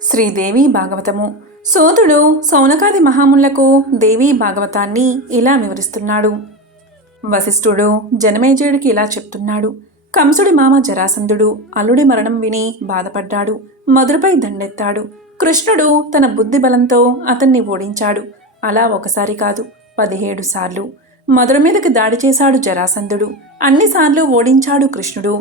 శ్రీదేవి భాగవతము. సోతుడు సౌనకాది మహాములకు దేవీ భాగవతాన్ని ఇలా వివరిస్తున్నాడు. వశిష్ఠుడు జనమేజయుడికి ఇలా చెప్తున్నాడు. కంసుడి మామ జరాసంధుడు అల్లుడి మరణం విని బాధపడ్డాడు. మధురపై దండెత్తాడు. కృష్ణుడు తన బుద్ధి బలంతో అతన్ని ఓడించాడు. అలా ఒకసారి కాదు, 17 సార్లు మధుర మీదకి దాడి చేశాడు జరాసంధుడు. అన్నిసార్లు ఓడించాడు కృష్ణుడు.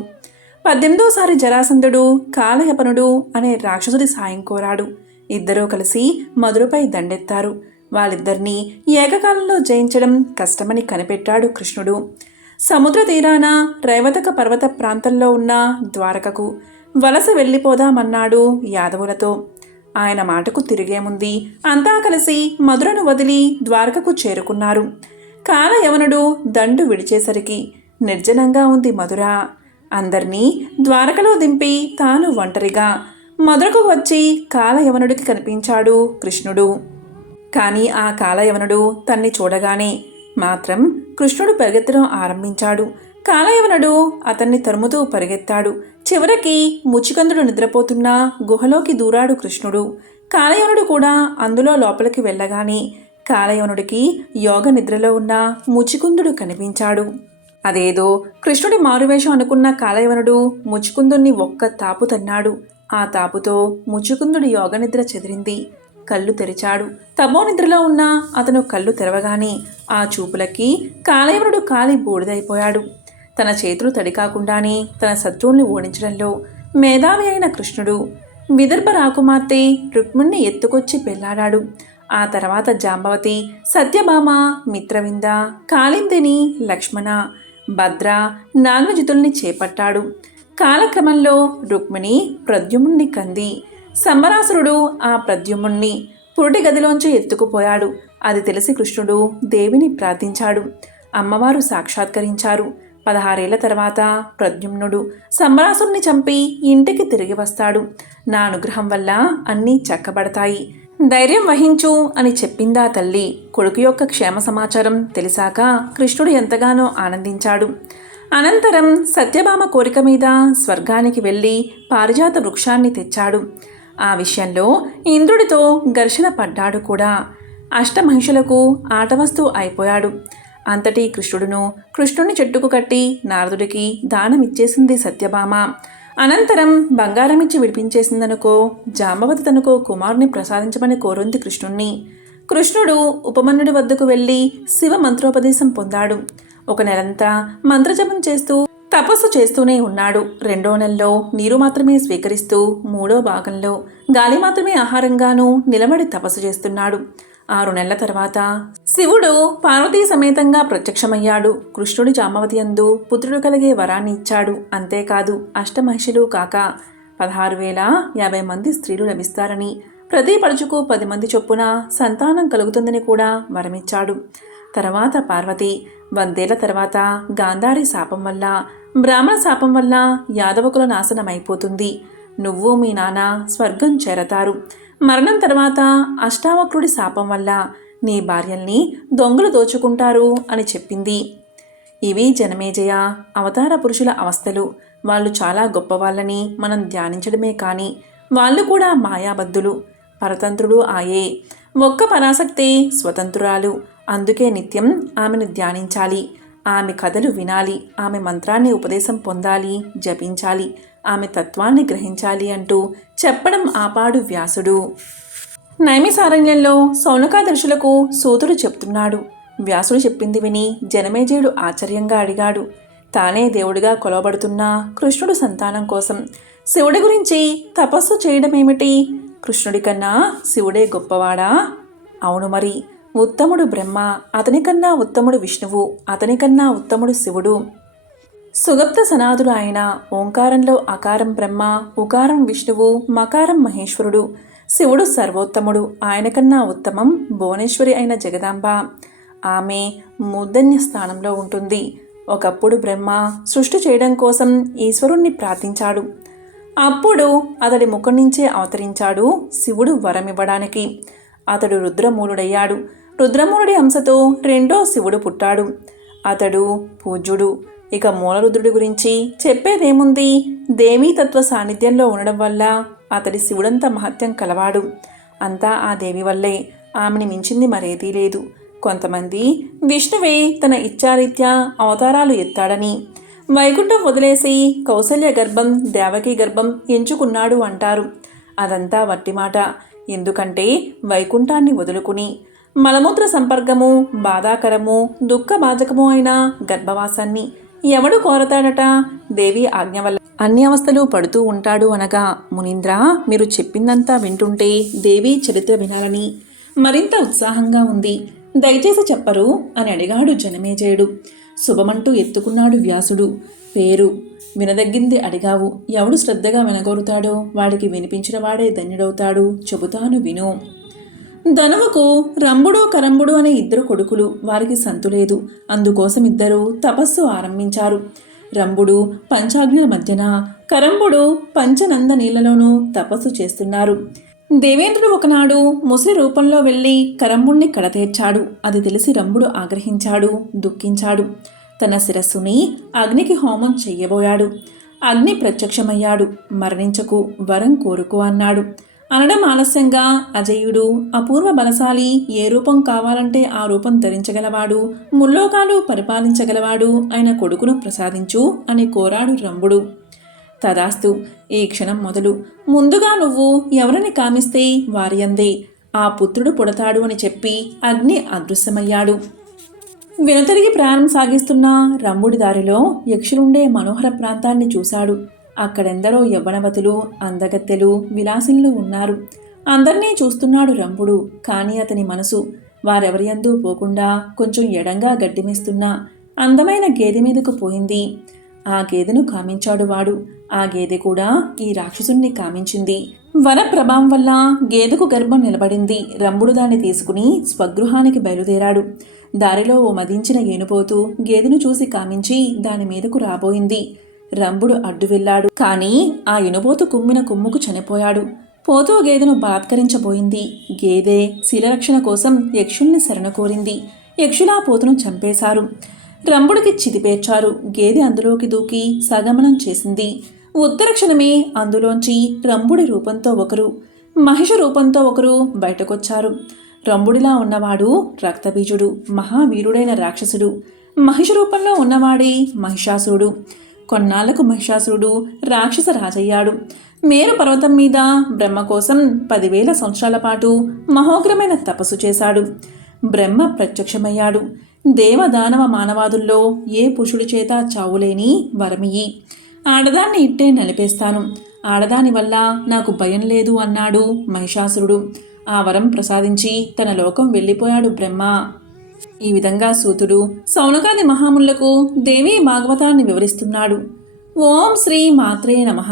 18వసారి జరాసంధుడు కాలయపనుడు అనే రాక్షసుడి సాయం కోరాడు. ఇద్దరూ కలిసి మధురపై దండెత్తారు. వాళ్ళిద్దరినీ ఏకకాలంలో జయించడం కష్టమని కనిపెట్టాడు కృష్ణుడు. సముద్ర తీరాన రైవతక పర్వత ప్రాంతంలో ఉన్న ద్వారకకు వలస వెళ్ళిపోదామన్నాడు యాదవులతో. ఆయన మాటకు తిరిగేముంది, అంతా కలిసి మధురను వదిలి ద్వారకకు చేరుకున్నారు. కాలయవనుడు దండు విడిచేసరికి నిర్జనంగా ఉంది మధుర. అందర్నీ ద్వారకలో దింపి తాను ఒంటరిగా మధురకు వచ్చి కాలయవనుడికి కనిపించాడు కృష్ణుడు. కానీ ఆ కాలయవనుడు తన్ని చూడగానే మాత్రం కృష్ణుడు పరిగెత్తడం ఆరంభించాడు. కాలయవనుడు అతన్ని తరుముతూ పరిగెత్తాడు. చివరికి ముచికందుడు నిద్రపోతున్న గుహలోకి దూరాడు కృష్ణుడు. కాలయవనుడు కూడా అందులో లోపలికి వెళ్ళగానే కాలయవనుడికి యోగ నిద్రలో ఉన్న ముచికుందుడు కనిపించాడు. అదేదో కృష్ణుడి మారువేషం అనుకున్న కాలయవనుడు ముచికుందుణ్ణి ఒక్క తాపు తన్నాడు. ఆ తాపుతో ముచికుందుడి యోగనిద్ర చెదిరింది. కళ్ళు తెరిచాడు. తమోనిద్రలో ఉన్న అతను కళ్ళు తెరవగానే ఆ చూపులకి కాలయవనుడు కాలి బూడిదైపోయాడు. తన చేతులు తడి కాకుండానే తన శత్రువుల్ని ఓడించడంలో మేధావి అయిన కృష్ణుడు విదర్భ రాకుమార్తె రుక్మిణ్ణి ఎత్తుకొచ్చి పెళ్లాడాడు. ఆ తర్వాత జాంబవతి, సత్యభామ, మిత్రవింద, కాళిందిని, లక్ష్మణ, భద్ర, నాగజితుల్ని చేపట్టాడు. కాలక్రమంలో రుక్మిణి ప్రద్యుమ్నుని కంది. సంబరాసురుడు ఆ ప్రద్యుమ్నుణ్ణి పురుటి గదిలోంచి ఎత్తుకుపోయాడు. అది తెలిసి కృష్ణుడు దేవిని ప్రార్థించాడు. అమ్మవారు సాక్షాత్కరించారు. 16 ఏళ్ల తర్వాత ప్రద్యుమ్నుడు సంబరాసురుని చంపి ఇంటికి తిరిగి వస్తాడు. నా అనుగ్రహం వల్ల అన్నీ చక్కబడతాయి, ధైర్యం వహించు అని చెప్పిందా తల్లి. కొడుకు యొక్క క్షేమ సమాచారం తెలిసాక కృష్ణుడు ఎంతగానో ఆనందించాడు. అనంతరం సత్యభామ కోరిక మీద స్వర్గానికి వెళ్ళి పారిజాత వృక్షాన్ని తెచ్చాడు. ఆ విషయంలో ఇంద్రుడితో ఘర్షణ పడ్డాడు కూడా. అష్టమహిషులకు ఆటవస్తువు అయిపోయాడు. అంతటి కృష్ణుడిని చెట్టుకు కట్టి నారదుడికి దానమిచ్చేసింది సత్యభామ. అనంతరం బంగారమిచ్చి విడిపించేసిందనుకో జాంబవతి తనకు కుమారుని ప్రసాదించమని కోరింది కృష్ణుణ్ణి. కృష్ణుడు ఉపమన్యుడి వద్దకు వెళ్ళి శివ మంత్రోపదేశం పొందాడు. 1 నెలంతా మంత్రజపం చేస్తూ తపస్సు చేస్తూనే ఉన్నాడు. 2వ నెలలో నీరు మాత్రమే స్వీకరిస్తూ 3వ భాగంలో గాలి మాత్రమే ఆహారంగానూ నిలబడి తపస్సు చేస్తున్నాడు. 6 నెలల తర్వాత శివుడు పార్వతీ సమేతంగా ప్రత్యక్షమయ్యాడు. కృష్ణుడి జాంబవతి యందు పుత్రుడు కలిగే వరాన్ని ఇచ్చాడు. అంతేకాదు అష్టమహిషులు కాక 16,050 మంది స్త్రీలు లభిస్తారని, ప్రతి పడుచుకు 10 మంది చొప్పున సంతానం కలుగుతుందని కూడా వరమిచ్చాడు. తర్వాత పార్వతి 100 ఏళ్ల తర్వాత గాంధారి శాపం వల్ల, బ్రాహ్మణ శాపం వల్ల యాదవకుల నాశనమైపోతుంది. నువ్వు మీ నాన్న స్వర్గం చేరతారు. మరణం తర్వాత అష్టావక్రుడి శాపం వల్ల నీ భార్యల్ని దొంగలు దోచుకుంటారు అని చెప్పింది. ఇవి జనమేజయ అవతార పురుషుల అవస్థలు. వాళ్ళు చాలా గొప్పవాళ్ళని మనం ధ్యానించడమే కానీ వాళ్ళు కూడా మాయాబద్ధులు. పరతంత్రుడు ఆయే. ఒక్క పరాశక్తే స్వతంత్రురాలు. అందుకే నిత్యం ఆమెను ధ్యానించాలి, ఆమె కథలు వినాలి, ఆమె మంత్రాన్ని ఉపదేశం పొందాలి, జపించాలి, ఆమె తత్వాన్ని గ్రహించాలి అంటూ చెప్పడం ఆపాడు వ్యాసుడు. నైమిసారణ్యంలో సౌనకాదర్శులకు సూతుడు చెప్తున్నాడు. వ్యాసుడు చెప్పింది విని జనమేజయుడు ఆశ్చర్యంగా అడిగాడు. తానే దేవుడిగా కొలవబడుతున్న కృష్ణుడు సంతానం కోసం శివుడి గురించి తపస్సు చేయడమేమిటి? కృష్ణుడి కన్నా శివుడే గొప్పవాడా? అవును మరి. ఉత్తముడు బ్రహ్మ, అతనికన్నా ఉత్తముడు విష్ణువు, అతనికన్నా ఉత్తముడు శివుడు. సుగప్త సనాదుడు ఆయన. ఓంకారంలో అకారం బ్రహ్మ, ఉకారం విష్ణువు, మకారం మహేశ్వరుడు. శివుడు సర్వోత్తముడు. ఆయన కన్నా ఉత్తమం భువనేశ్వరి అయిన జగదాంబ. ఆమె మూర్ధన్య స్థానంలో ఉంటుంది. ఒకప్పుడు బ్రహ్మ సృష్టి చేయడం కోసం ఈశ్వరుణ్ణి ప్రార్థించాడు. అప్పుడు అతడి ముఖం నుంచే అవతరించాడు శివుడు వరమివ్వడానికి. అతడు రుద్రమూలుడయ్యాడు. రుద్రమూలుడి అంశతో 2వ శివుడు పుట్టాడు. అతడు పూజ్యుడు. ఇక మూలరుద్రుడి గురించి చెప్పేదేముంది? దేవీతత్వ సాన్నిధ్యంలో ఉండడం వల్ల అతడి శివుడంత మహత్యం కలవాడు. అంతా ఆ దేవి వల్లే. ఆమెని మించింది మరేదీ లేదు. కొంతమంది విష్ణువే తన ఇచ్చారీత్యా అవతారాలు ఎత్తాడని, వైకుంఠం వదిలేసి కౌసల్య గర్భం, దేవకీ గర్భం ఎంచుకున్నాడు అంటారు. అదంతా వట్టిమాట. ఎందుకంటే వైకుంఠాన్ని వదులుకుని మలమూత్ర సంపర్కము బాధాకరము దుఃఖభాజకము అయిన గర్భవాసాన్ని ఎవడు కోరతాడట? దేవి ఆజ్ఞ వల్ల అన్ని అవస్థలు పడుతూ ఉంటాడు అనగా, మునీంద్ర, మీరు చెప్పిందంతా వింటుంటే దేవి చరిత్ర వినాలని మరింత ఉత్సాహంగా ఉంది. దయచేసి చెప్పరు అని అడిగాడు జనమేజయుడు. శుభమంటూ ఎత్తుకున్నాడు వ్యాసుడు. పేరు వినదగ్గింది అడిగావు. ఎవడు శ్రద్ధగా వినగోరుతాడో వాడికి వినిపించిన వాడే ధన్యుడవుతాడు. చెబుతాను విను. ధనువుకు రంభుడు కరంబుడు అనే ఇద్దరు కొడుకులు. వారికి సంతులేదు. అందుకోసం ఇద్దరు తపస్సు ఆరంభించారు. రంభుడు పంచాగ్నుల మధ్యన, కరంబుడు పంచనంద నీళ్లలోనూ తపస్సు చేస్తున్నారు. దేవేంద్రుడు ఒకనాడు ముసలి రూపంలో వెళ్ళి కరంబుణ్ణి కడతేర్చాడు. అది తెలిసి రంభుడు ఆగ్రహించాడు, దుఃఖించాడు. తన శిరస్సుని అగ్నికి హోమం చెయ్యబోయాడు. అగ్ని ప్రత్యక్షమయ్యాడు. మరణించకు, వరం కోరుకో అన్నాడు. అనడం ఆలస్యంగా అజయుడు, అపూర్వ బలశాలి, ఏ రూపం కావాలంటే ఆ రూపం ధరించగలవాడు, ముల్లోకాలు పరిపాలించగలవాడు అయిన కొడుకును ప్రసాదించు అని కోరాడు రంభుడు. తదాస్తు, ఈ క్షణం మొదలు ముందుగా నువ్వు ఎవరిని కామిస్తే వారి అందే ఆ పుత్రుడు పుడతాడు అని చెప్పి అగ్ని అదృశ్యమయ్యాడు. వెనుతిరిగి ప్రయాణం సాగిస్తున్న రంభుడి దారిలో యక్షులుండే మనోహర ప్రాంతాన్ని చూశాడు. అక్కడెందరో యవ్వనవతులు, అందగత్తెలు, విలాసిన్లు ఉన్నారు. అందర్నీ చూస్తున్నాడు రంభుడు. కానీ అతని మనసు వారెవరియందు పోకుండా కొంచెం ఎడంగా గడ్డిమేస్తున్న అందమైన గేదె మీదకు పోయింది. ఆ గేదెను కామించాడు వాడు. ఆ గేదె కూడా ఈ రాక్షసుణ్ణి కామించింది. వర ప్రభావం వల్ల గేదెకు గర్భం నిలబడింది. రంభుడు దాన్ని తీసుకుని స్వగృహానికి బయలుదేరాడు. దారిలో ఓ మదించిన ఏనుపోతూ గేదెను చూసి కామించి దాని మీదకు రాబోయింది. రంభుడు అడ్డు వెళ్ళాడు. కానీ ఆ ఎనుబోతు కుమ్మిన కొమ్ముకు చనిపోయాడు. పోతూ గేదెను బలాత్కరించబోయింది. గేదె శీలరక్షణ కోసం యక్షుల్ని శరణ కోరింది. యక్షులా పోతును చంపేశారు. రంభుడికి చితిపేర్చారు. గేదె అందులోకి దూకి సగమనం చేసింది. ఉత్తరక్షణమే అందులోంచి రంభుడి రూపంతో ఒకరు, మహిష రూపంతో ఒకరు బయటకొచ్చారు. రంభుడిలా ఉన్నవాడు రక్తబీజుడు, మహావీరుడైన రాక్షసుడు. మహిష రూపంలో ఉన్నవాడే మహిషాసురుడు. కొన్నాళ్లకు మహిషాసురుడు రాక్షస రాజయ్యాడు. మేరు పర్వతం మీద బ్రహ్మ కోసం 10,000 సంవత్సరాల పాటు మహోగ్రమైన తపస్సు చేశాడు. బ్రహ్మ ప్రత్యక్షమయ్యాడు. దేవదానవ మానవాదుల్లో ఏ పురుషుడి చేత చావులేని వరమియ్యి. ఆడదాన్ని ఇట్టే నలిపేస్తాను. ఆడదాని వల్ల నాకు భయం లేదు అన్నాడు మహిషాసురుడు. ఆ వరం ప్రసాదించి తన లోకం వెళ్ళిపోయాడు బ్రహ్మ. ఈ విధంగా సూతుడు సౌనకాది మహాములకు దేవీ భాగవతాన్ని వివరిస్తున్నాడు. ఓం శ్రీ మాత్రే నమః.